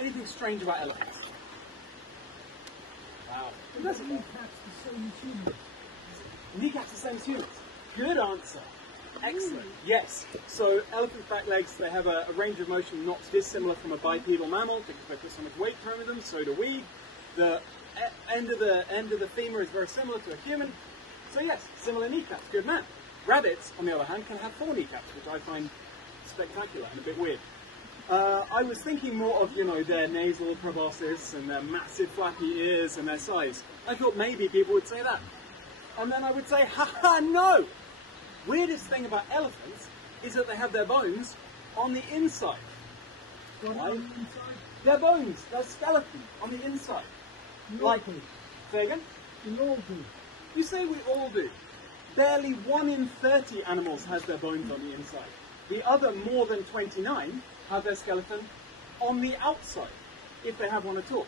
anything strange about elephants? Wow. Kneecaps the same as humans. Kneecaps the same as humans. Good answer. Excellent. Yes. So elephant back legs, they have a range of motion not dissimilar from a bipedal mammal because they put so much weight behind them. So do we. The end of the femur is very similar to a human. So yes, similar kneecaps. Good man. Rabbits, on the other hand, can have 4 kneecaps, which I find spectacular and a bit weird. I was thinking more of, their nasal proboscis and their massive flappy ears and their size. I thought maybe people would say that. And then I would say, haha, no! Weirdest thing about elephants is that they have their bones on the inside. What on the inside? Their bones, their skeleton on the inside. Like, say again? We all do. You say we all do. Barely 1 in 30 animals has their bones on the inside. The other more than 29 have their skeleton on the outside, if they have one at all.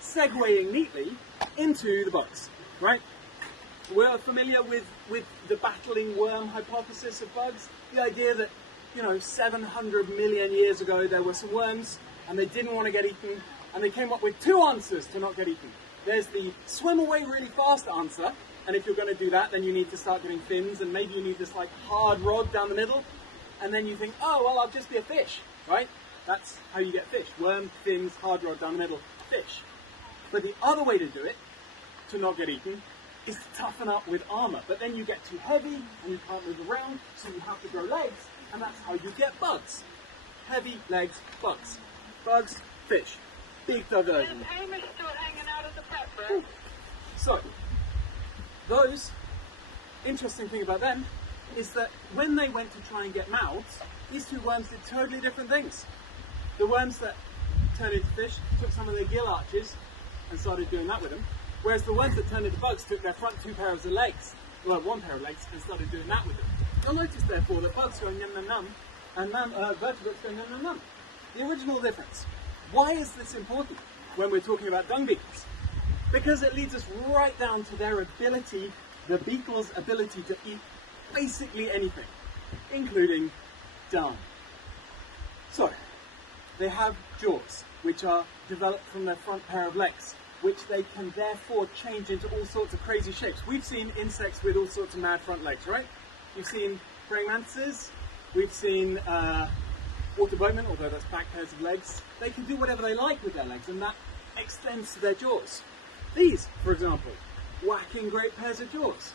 Segueing neatly into the bugs, right? We're familiar with the battling worm hypothesis of bugs. The idea that, 700 million years ago there were some worms and they didn't want to get eaten, and they came up with 2 answers to not get eaten. There's the swim away really fast answer, and if you're going to do that, then you need to start getting fins, and maybe you need this hard rod down the middle, and then you think, oh, well, I'll just be a fish, right? That's how you get fish. Worm, fins, hard rod down the middle, fish. But the other way to do it, to not get eaten, is to toughen up with armor. But then you get too heavy, and you can't move around, so you have to grow legs, and that's how you get bugs. Heavy legs, bugs. Bugs, fish. Big diversion. Is Hamish still hanging out at the prep room? So, those, interesting thing about them, is that when they went to try and get mouths, these 2 worms did totally different things. The worms that turned into fish took some of their gill arches and started doing that with them, whereas the worms that turned into bugs took their front 2 pairs of legs, well, 1 pair of legs, and started doing that with them. You'll notice, therefore, that bugs go num num num, and vertebrates go num num num. The original difference. Why is this important when we're talking about dung beetles? Because it leads us right down to their ability, the beetles' ability to eat basically anything, including dung. So, they have jaws, which are developed from their front pair of legs, which they can therefore change into all sorts of crazy shapes. We've seen insects with all sorts of mad front legs, right? You've seen praying mantises, we've seen water boatmen, although that's back pairs of legs. They can do whatever they like with their legs, and that extends to their jaws. These, for example, whacking great pairs of jaws.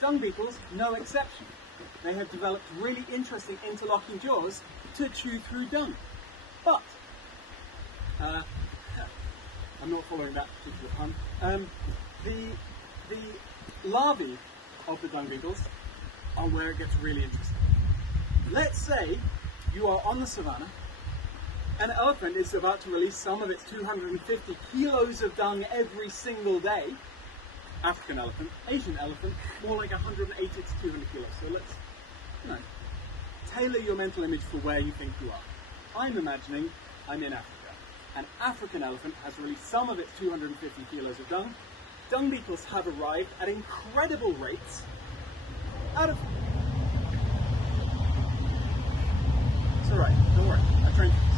Dung beetles, no exception. They have developed really interesting interlocking jaws to chew through dung. But, I'm not following that particular pun. The larvae of the dung beetles are where it gets really interesting. Let's say you are on the savannah. An elephant is about to release some of its 250 kilos of dung every single day. African elephant, Asian elephant, more like 180 to 200 kilos. So let's, tailor your mental image for where you think you are. I'm imagining I'm in Africa. An African elephant has released some of its 250 kilos of dung. Dung beetles have arrived at incredible rates out of... It's alright, don't worry, I trained for this.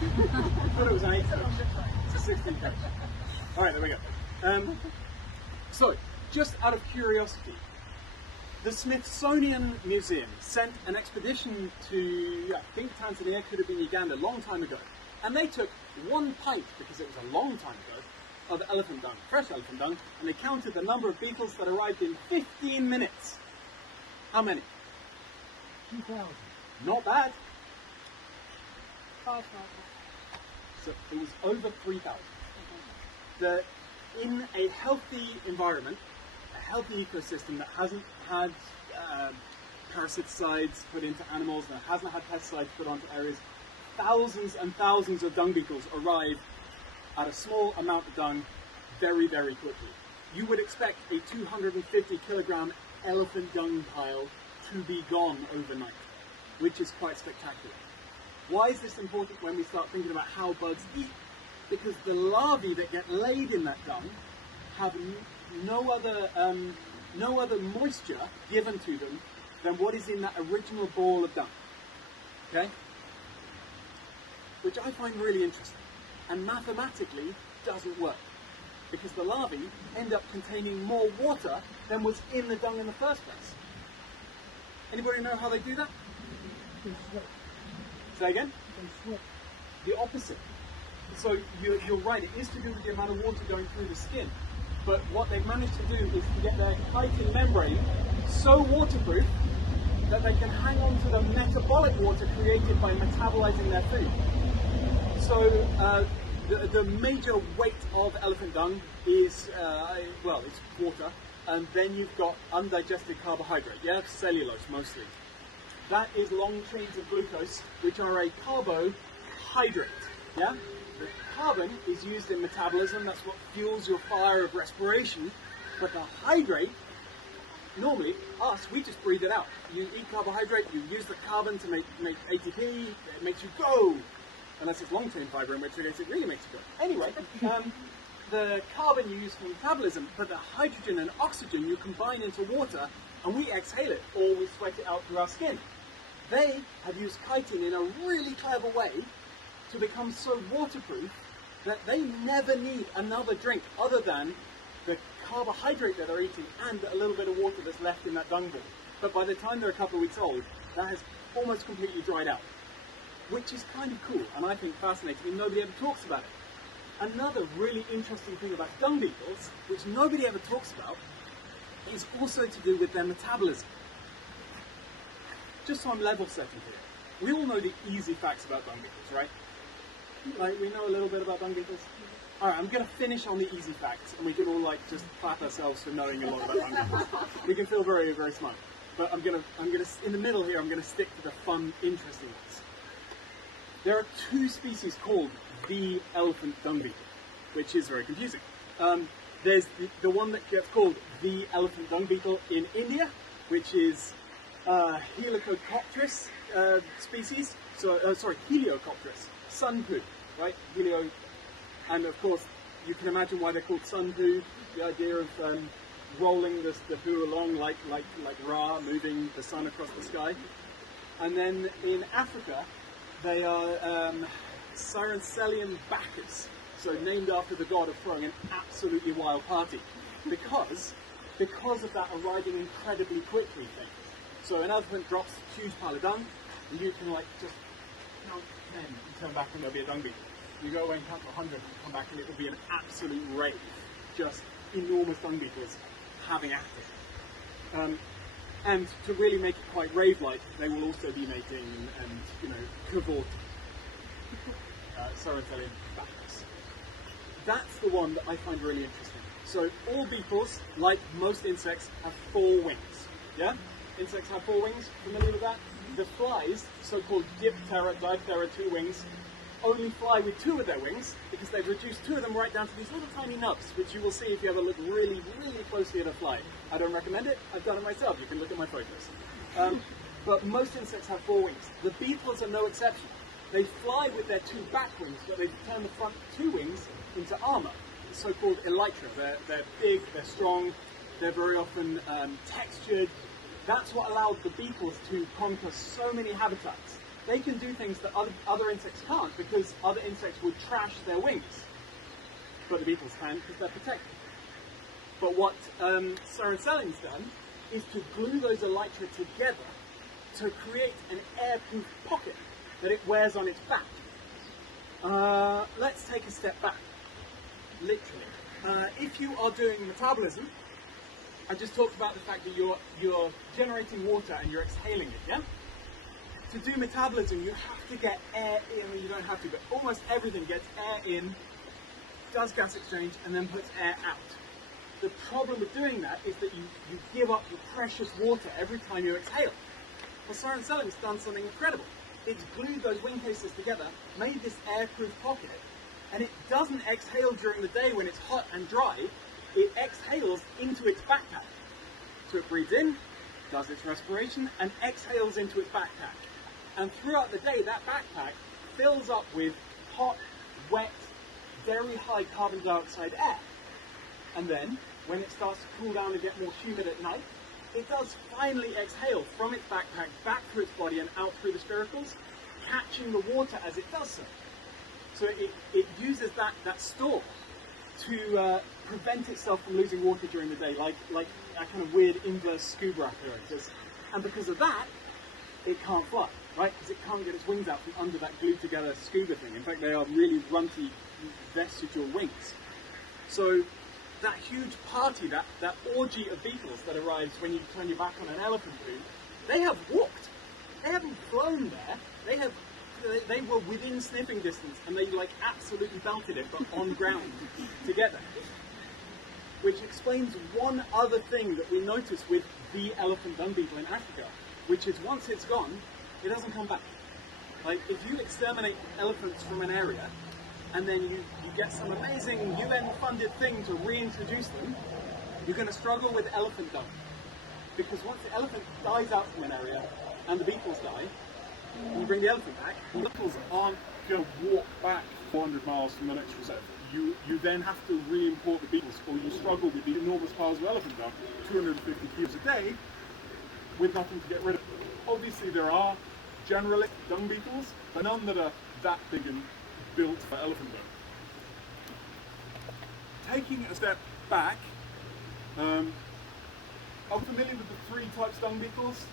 I thought it was an 8 coach. It's a 16 coach. Alright, there we go. So, just out of curiosity, the Smithsonian Museum sent an expedition to, I think Tanzania, could have been Uganda, a long time ago. And they took 1 pint, because it was a long time ago, of elephant dung, fresh elephant dung, and they counted the number of beetles that arrived in 15 minutes. How many? 2,000. Not bad. 5,000. So it was over 3,000. In a healthy environment, a healthy ecosystem that hasn't had parasiticides put into animals, and hasn't had pesticides put onto areas, thousands and thousands of dung beetles arrive at a small amount of dung very, very quickly. You would expect a 250 kilogram elephant dung pile to be gone overnight, which is quite spectacular. Why is this important when we start thinking about how bugs eat? Because the larvae that get laid in that dung have no other moisture given to them than what is in that original ball of dung. Okay? which I find really interesting, and mathematically doesn't work, because the larvae end up containing more water than was in the dung in the first place. Anybody know how they do that? They sweat. Say again? They sweat. The opposite. So you're right, it is to do with the amount of water going through the skin, but what they've managed to do is to get their chitin membrane so waterproof that they can hang on to the metabolic water created by metabolizing their food. So the major weight of elephant dung is, well, it's water, and then you've got undigested carbohydrate, yeah, cellulose mostly. That is long chains of glucose, which are a carbohydrate, yeah? The carbon is used in metabolism, that's what fuels your fire of respiration, but the hydrate, normally, us, we just breathe it out. You eat carbohydrate, you use the carbon to make ATP, it makes you go. Unless it's long-chain fiber, in which case it really makes you go. Anyway, the carbon you use for metabolism, but the hydrogen and oxygen you combine into water, and we exhale it, or we sweat it out through our skin. They have used chitin in a really clever way to become so waterproof that they never need another drink other than the carbohydrate that they're eating and a little bit of water that's left in that dung ball. But by the time they're a couple of weeks old, that has almost completely dried out, which is kind of cool and I think fascinating, and nobody ever talks about it. Another really interesting thing about dung beetles, which nobody ever talks about, is also to do with their metabolism. Just so I'm level setting here, we all know the easy facts about dung beetles, right? Like, we know a little bit about dung beetles. Alright, I'm going to finish on the easy facts, and we can all, like, just clap ourselves for knowing a lot about dung beetles. We can feel very, very smart. But I'm gonna, in the middle here, I'm going to stick to the fun, interesting ones. There are two species called the elephant dung beetle, which is very confusing. There's the one that gets called the elephant dung beetle in India, which is Helicocopterus species. So, sorry, Heliocopterus, sun poo, right? Helio, and of course, you can imagine why they're called sun poo. The idea of rolling the poo along like Ra, moving the sun across the sky. And then in Africa, they are Cyrencellium Bacchus, so named after the god of throwing an absolutely wild party, because of that arriving incredibly quickly thing. So an elephant drops a huge pile of dung, and you can like just count 10 and turn back and there'll be a dung beetle. You go away and count to 100 and come back and it will be an absolute rave, just enormous dung beetles having at it. And to really make it quite rave-like, they will also be mating and, you know, cavorting. Cyrencellium Bacchus. That's the one that I find really interesting. So all beetles, like most insects, have 4 wings. Yeah? Insects have 4 wings. Familiar with that? The flies, so-called Diptera, 2 wings, only fly with 2 of their wings because they've reduced 2 of them right down to these little tiny nubs, which you will see if you ever look really, really closely at a fly. I don't recommend it. I've done it myself. You can look at my photos. But most insects have 4 wings. The beetles are no exception. They fly with their 2 back wings, but they turn the front 2 wings into armour, so-called elytra. They're big, they're strong, they're very often textured. That's what allowed the beetles to conquer so many habitats. They can do things that other insects can't because other insects would trash their wings. But the beetles can because they're protected. But what Cyrencellium's done is to glue those elytra together to create an airproof pocket that it wears on its back. Let's take a step back, literally. If you are doing metabolism, I just talked about the fact that you're generating water and you're exhaling it, yeah? To do metabolism, you have to get air in, I mean, you don't have to, but almost everything gets air in, does gas exchange, and then puts air out. The problem with doing that is that you give up your precious water every time you exhale. Well, Cyrencellium's done something incredible. It's glued those wing cases together, made this airproof pocket, and it doesn't exhale during the day when it's hot and dry, it exhales into its backpack. So it breathes in, does its respiration, and exhales into its backpack. And throughout the day, that backpack fills up with hot, wet, very high carbon dioxide air. And then, when it starts to cool down and get more humid at night, it does finally exhale from its backpack back through its body and out through the spiracles, catching the water as it does so. So it uses that store to prevent itself from losing water during the day, like a kind of weird inverse scuba apparatus. And because of that, it can't fly, right? Because it can't get its wings out from under that glued together scuba thing. In fact, they are really runty vestigial wings. So that huge party, that orgy of beetles that arrives when you turn your back on an elephant poo, they have walked. They haven't flown there. They were within sniffing distance, and they like absolutely belted it, but on ground together. Which explains one other thing that we notice with the elephant dung beetle in Africa, which is once it's gone, it doesn't come back. Like if you exterminate elephants from an area, and then you get some amazing UN-funded thing to reintroduce them, you're going to struggle with elephant dung. Because once the elephant dies out from an area, and the beetles die, and you bring the elephant back, the beetles aren't going to walk back 400 miles from the next reserve. You then have to re-import the beetles, or you struggle with the enormous piles of elephant dung, 250 kilos a day, with nothing to get rid of. Obviously there are generalist dung beetles, but none that are that big and built for elephant dung. Taking a step back, are you familiar with the three types of dung beetles?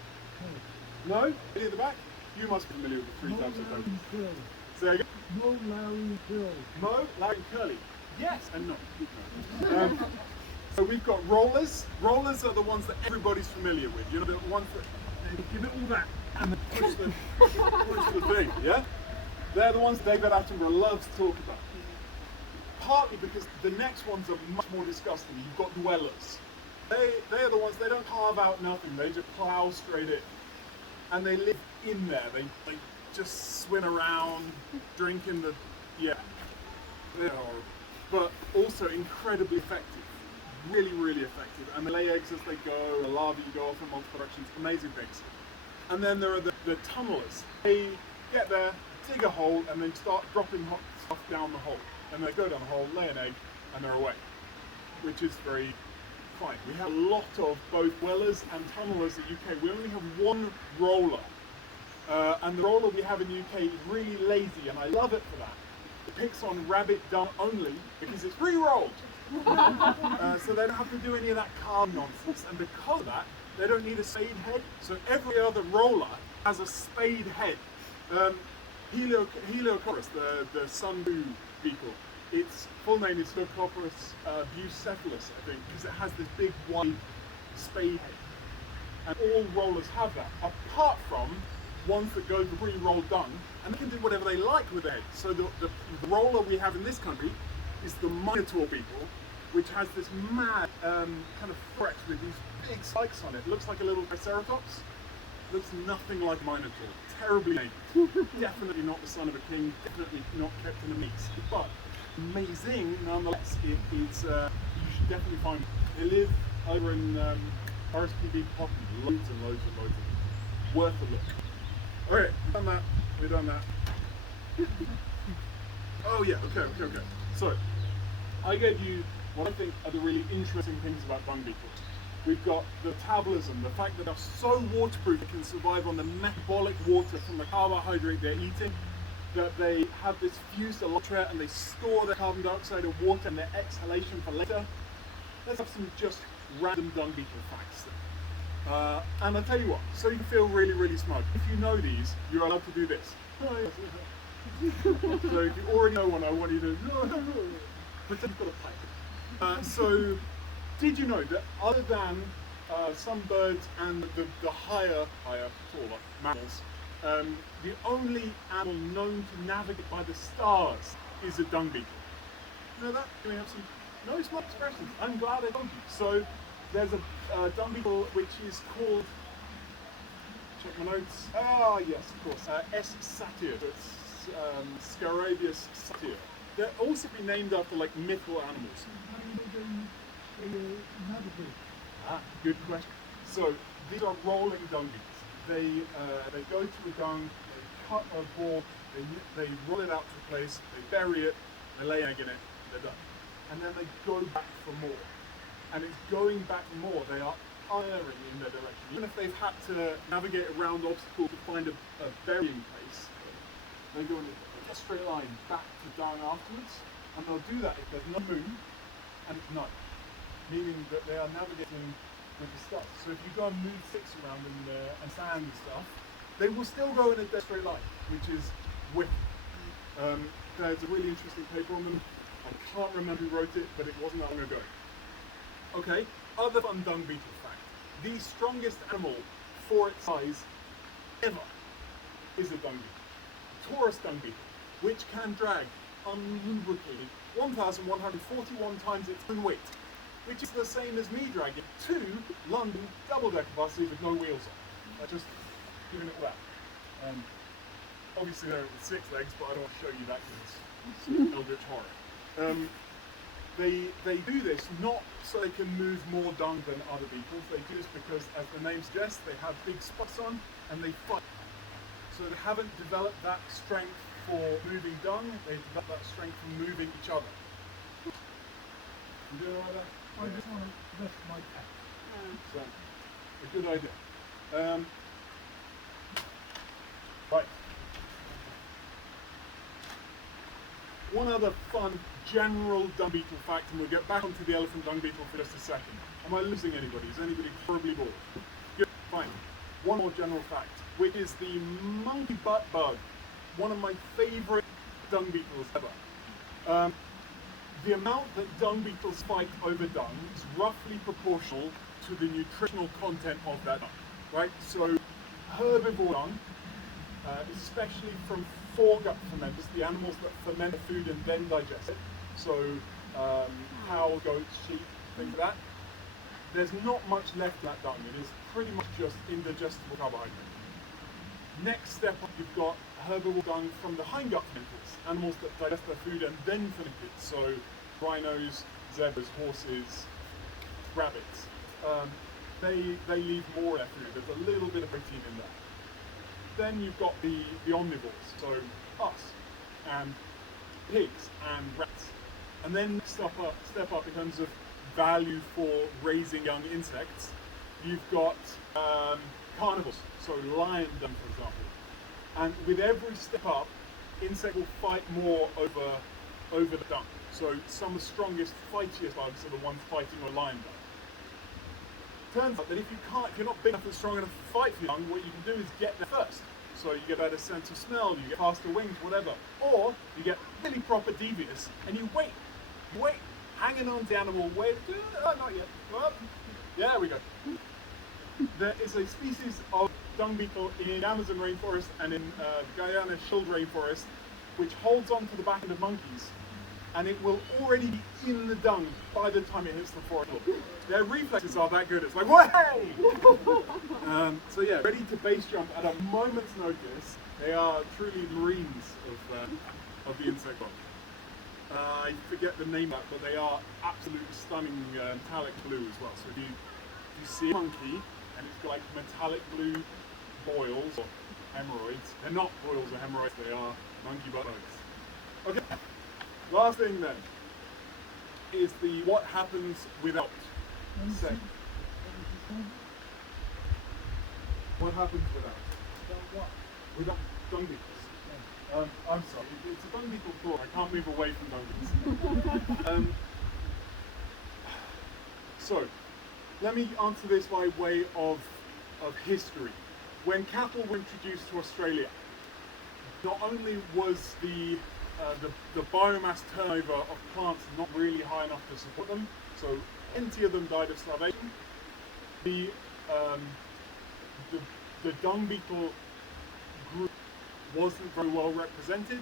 No? Any at the back? You must be familiar with the three types of dung beetles. Say again? Mo, Larry, and Curly. Mo, Larry, and Curly. Yes and no. So we've got rollers. Rollers are the ones that everybody's familiar with. You know, the ones that they give it all that and then push the thing, yeah? They're the ones David Attenborough loves to talk about. Partly because the next ones are much more disgusting. You've got dwellers. They are the ones, they don't carve out nothing, they just plow straight in. And they live in there, they just swim around, drinking the, yeah. They're horrible. But also incredibly effective. Really, really effective. And they lay eggs as they go, the larvae go off in multiple directions, amazing things. And then there are the tunnelers. They get there, dig a hole, and then start dropping hot stuff down the hole. And they go down the hole, lay an egg, and they're away. Which is very fine. We have a lot of both dwellers and tunnelers in the UK. We only have one roller. And the roller we have in the UK is really lazy, and I love it for that. It picks on rabbit dung only because it's re-rolled. So they don't have to do any of that carb nonsense. And because of that, they don't need a spade head. So every other roller has a spade head. Heliocoris, the sun-boo beetle, its full name is Heliocoris bucephalus, I think, because it has this big wide spade head. And all rollers have that, apart from ones that go for pre-rolled dung, and they can do whatever they like with their head. So the roller we have in this country is the minotaur beetle, which has this mad kind of thorax with these big spikes on it. It looks like a little triceratops. Looks nothing like minotaur. Terribly named. Definitely not the son of a king. Definitely not kept in a meat. But amazing nonetheless. It's you should definitely find them. They live over in RSPB Poppy. Loads and loads and loads of them. Worth a look. Alright, we've done that. Oh yeah, okay. So, I gave you what I think are the really interesting things about dung beetles. We've got the metabolism, the fact that they're so waterproof they can survive on the metabolic water from the carbohydrate they're eating, that they have this fused electrolyte and they store their carbon dioxide and water and their exhalation for later. Let's have some just random dung beetle facts. And I'll tell you what, so you feel really, really smug. If you know these, you're allowed to do this. So if you already know one, I want you to pretend you've got a pipe. So, did you know that other than some birds and the higher, taller mammals, the only animal known to navigate by the stars is a dung beetle? You know that? Do we have some? No, it's not expressions. I'm glad I told you. So, there's a dung beetle which is called, check my notes, yes, of course, S. satyr, it's Scarabeus satyr. They'll also be named after like mythical animals. Good question. So, these are rolling dung beetles. They go to the dung, they cut a ball, they roll it out to a place, they bury it, they lay an egg in it, they're done. And then they go back for more. And it's going back more, they are ironing in their direction. Even if they've had to navigate around obstacles to find a burying place, They go in a straight line back to dung afterwards, and they'll do that if there's no moon and it's night, meaning that they are navigating with the stars. So if you go and move sticks around and sand and stuff, they will still go in a dead straight line, which is wicked. There's a really interesting paper on them. I can't remember who wrote it, but it wasn't that long ago. Okay, other fun dung beetle fact. The strongest animal for its size ever is a dung beetle. Taurus dung beetle, which can drag unlubricated 1,141 times its own weight, which is the same as me dragging 2 London double-decker buses with no wheels on. I'm just giving it that. Obviously they're with 6 legs, but I don't want to show you that because it's eldritch horror. They do this not so they can move more dung than other beetles. They do this because, as the name suggests, they have big spots on and they fight. So they haven't developed that strength for moving dung, they developed that strength for moving each other. You doing all right there? I just want to rest my cat. So, a good idea. Right. One other fun general dung beetle fact, and we'll get back onto the elephant dung beetle for just a second. Am I losing anybody? Is anybody horribly bored? Good, fine. One more general fact, which is the monkey butt bug. One of my favourite dung beetles ever. The amount that dung beetles fight over dung is roughly proportional to the nutritional content of that dung, right? So herbivore dung, especially from foregut fermenters, the animals that ferment the food and then digest it, so cows, goats, sheep, things like that, there's not much left in that dung. It is pretty much just indigestible carbohydrate. Next step up, you've got herbivore dung from the hindgut fermenters, animals that digest their food and then ferment it. So rhinos, zebras, horses, rabbits. They leave more of their food. There's a little bit of protein in there. Then you've got the omnivores, so us and pigs and rats. And then step up in terms of value for raising young insects. You've got carnivores, so lion dung, for example. And with every step up, insects will fight more over the dung. So some of the strongest, fightiest bugs are the ones fighting on lion dung. Turns out that if you're not big enough and strong enough to fight for your dung, what you can do is get there first. So you get a better sense of smell, you get faster wings, whatever. Or you get really proper devious and you wait, hanging on to the animal, wait, not yet. Oh, yeah, there we go. There is a species of dung beetle in the Amazon rainforest and in Guyana shield rainforest which holds on to the back of the monkeys, and it will already be in the dung by the time it hits the forehead. Their reflexes are that good, it's like, way! So yeah, ready to base jump at a moment's notice. They are truly marines of the insect world. I forget the name of that, but they are absolutely stunning metallic blue as well. So if you see a monkey and it's got like metallic blue boils or hemorrhoids, they're not boils or hemorrhoids, they are monkey butt bugs. Okay, last thing then is the what happens without sex. What happens without? Without dung beetles. I'm sorry, it's a dung beetle talk. I can't move away from dung beetles. So, let me answer this by way of history. When cattle were introduced to Australia, not only was the biomass turnover of plants not really high enough to support them, so plenty of them died of starvation. The dung beetle group wasn't very well represented,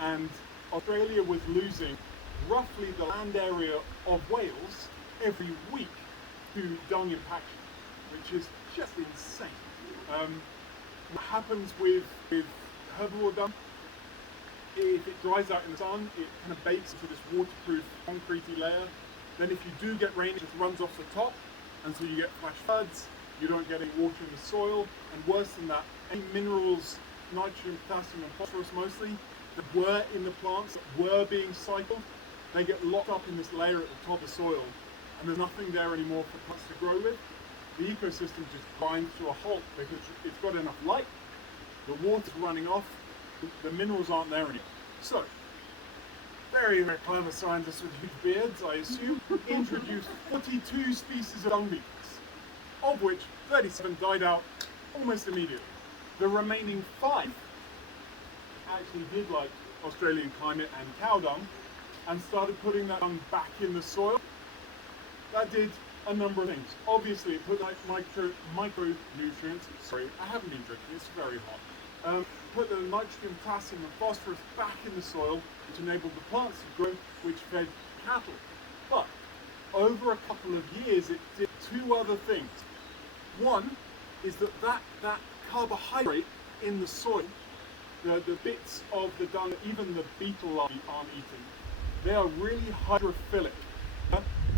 and Australia was losing roughly the land area of Wales every week to dung impaction, which is just insane. What happens with herbivore dung, if it dries out in the sun, it kind of bakes into this waterproof concretey layer. Then if you do get rain, it just runs off the top, and so you get flash floods, you don't get any water in the soil, and worse than that, any minerals, nitrogen, potassium and phosphorus mostly, that were in the plants, that were being cycled, they get locked up in this layer at the top of the soil, and there's nothing there anymore for plants to grow with. The ecosystem just grinds to a halt because it's got enough light, the water's running off, the minerals aren't there anymore. So, very, very clever scientists with huge beards, I assume, introduced 42 species of dung beetles, of which 37 died out almost immediately. The remaining 5 actually did like Australian climate and cow dung and started putting that dung back in the soil. That did a number of things. Obviously, it put like micronutrients, sorry, I haven't been drinking, it's very hot. Put the nitrogen, potassium and phosphorus back in the soil, which enabled the plants to grow, which fed cattle. But over a couple of years, it did 2 other things. One is that carbohydrate in the soil, the bits of the dung that even the beetle larvae aren't eating, they are really hydrophilic.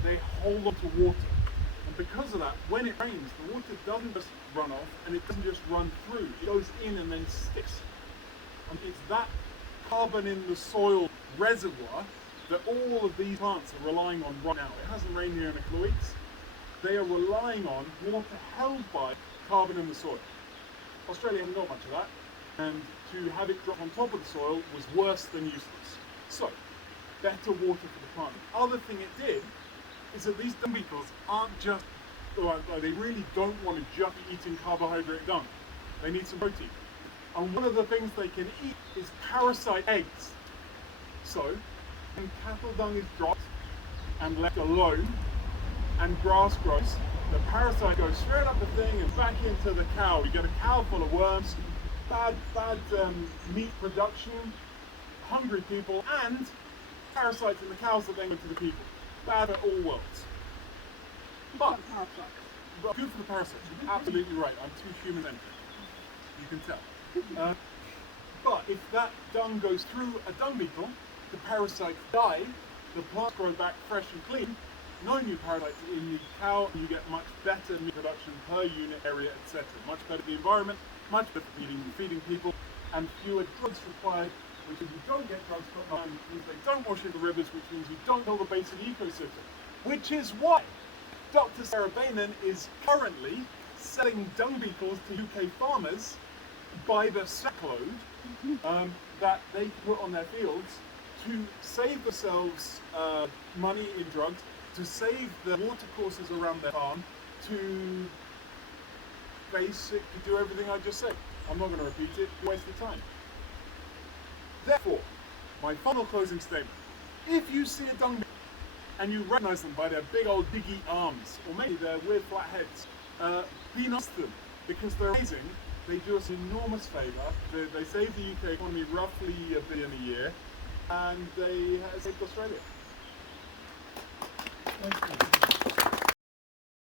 They hold on to water. And because of that, when it rains, the water doesn't just run off and it doesn't just run through. It goes in and then sticks. And it's that carbon in the soil reservoir that all of these plants are relying on right now. It hasn't rained here in a couple of weeks. They are relying on water held by carbon in the soil. Australia hasn't got much of that, and to have it drop on top of the soil was worse than useless. So, better water for the plant. The other thing it did is that these dung beetles aren't just, they really don't want to just be eating carbohydrate dung. They need some protein. And one of the things they can eat is parasite eggs. So, when cattle dung is dropped and left alone, and grass grows, the parasite goes straight up the thing and back into the cow. You get a cow full of worms, bad meat production, hungry people, and parasites in the cows that then go to the people. Bad at all worlds. But good for the parasites. Absolutely right. I'm too human-centric. You can tell. But if that dung goes through a dung beetle, the parasites die, the plants grow back fresh and clean, no new parasites in the cow, and you get much better meat production per unit area, etc. Much better for the environment, much better for feeding people, and fewer drugs required, which means you don't get drugs put on, which means they don't wash into rivers, which means you don't kill the basic ecosystem. Which is why Dr. Sarah Bainan is currently selling dung beetles to UK farmers by the sackload that they put on their fields to save themselves money in drugs, to save the watercourses around their farm, to basically do everything I just said. I'm not going to repeat it, waste of time. Therefore, my final closing statement. If you see a dung beetle and you recognise them by their big old diggy arms, or maybe their weird flat heads, be nice to them, because they're amazing. They do us an enormous favour. They save the UK economy roughly $1 billion a year, and they saved Australia. Thank you.